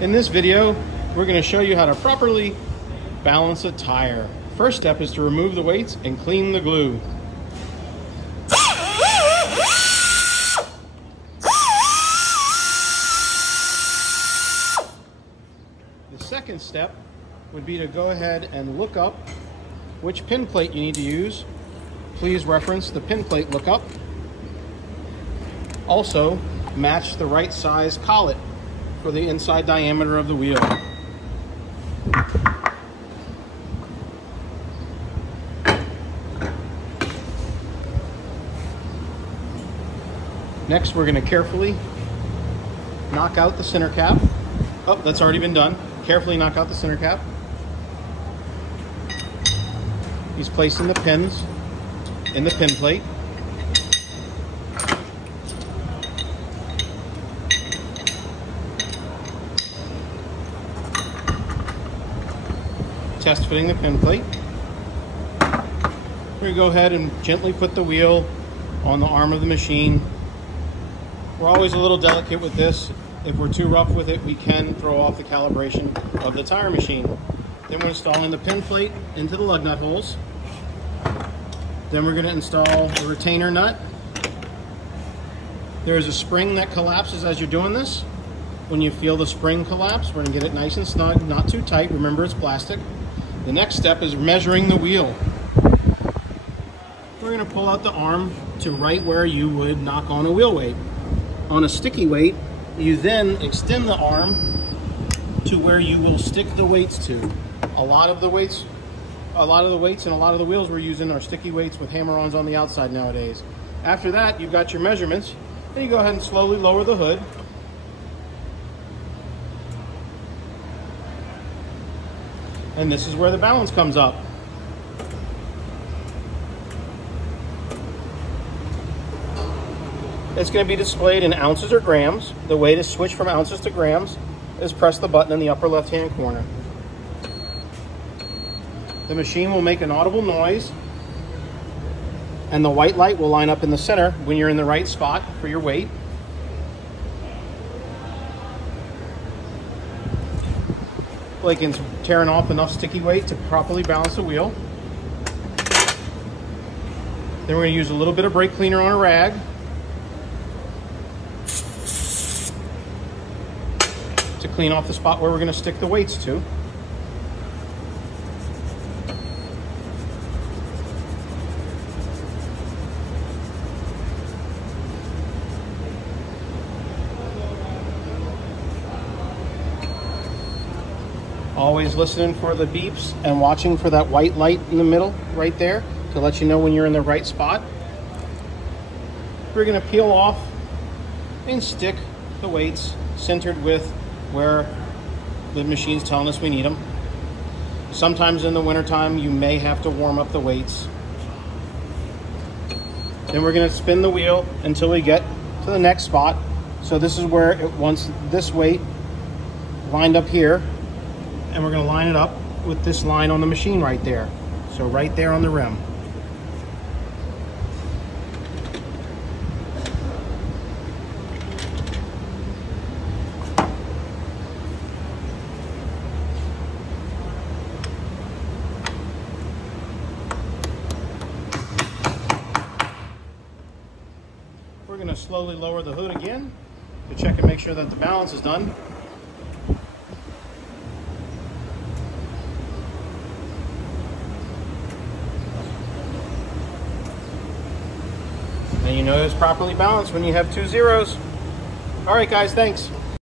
In this video, we're going to show you how to properly balance a tire. First step is to remove the weights and clean the glue. The second step would be to go ahead and look up which pin plate you need to use. Please reference the pin plate lookup. Also, match the right size collet for the inside diameter of the wheel. Next, we're going to carefully knock out the center cap. Oh, that's already been done. Carefully knock out the center cap. He's placing the pins in the pin plate. Test fitting the pin plate. We're going to go ahead and gently put the wheel on the arm of the machine. We're always a little delicate with this. If we're too rough with it, we can throw off the calibration of the tire machine. Then we're installing the pin plate into the lug nut holes. Then we're going to install the retainer nut. There is a spring that collapses as you're doing this. When you feel the spring collapse, we're going to get it nice and snug, not too tight. Remember, it's plastic. The next step is measuring the wheel. We're going to pull out the arm to right where you would knock on a wheel weight. On a sticky weight, you then extend the arm to where you will stick the weights to. A lot of the weights and a lot of the wheels we're using are sticky weights with hammer-ons on the outside nowadays. After that, you've got your measurements. Then you go ahead and slowly lower the hood. And this is where the balance comes up. It's going to be displayed in ounces or grams. The way to switch from ounces to grams is press the button in the upper left-hand corner. The machine will make an audible noise, and the white light will line up in the center when you're in the right spot for your weight. Bleykh's tearing off enough sticky weight to properly balance the wheel. Then we're going to use a little bit of brake cleaner on a rag to clean off the spot where we're going to stick the weights to. Always listening for the beeps and watching for that white light in the middle right there to let you know when you're in the right spot. We're going to peel off and stick the weights centered with where the machine's telling us we need them. Sometimes in the wintertime you may have to warm up the weights. Then we're going to spin the wheel until we get to the next spot. So this is where it wants this weight lined up here. And we're going to line it up with this line on the machine right there. So right there on the rim. We're going to slowly lower the hood again to check and make sure that the balance is done. And you know it's properly balanced when you have two zeros. All right, guys, thanks.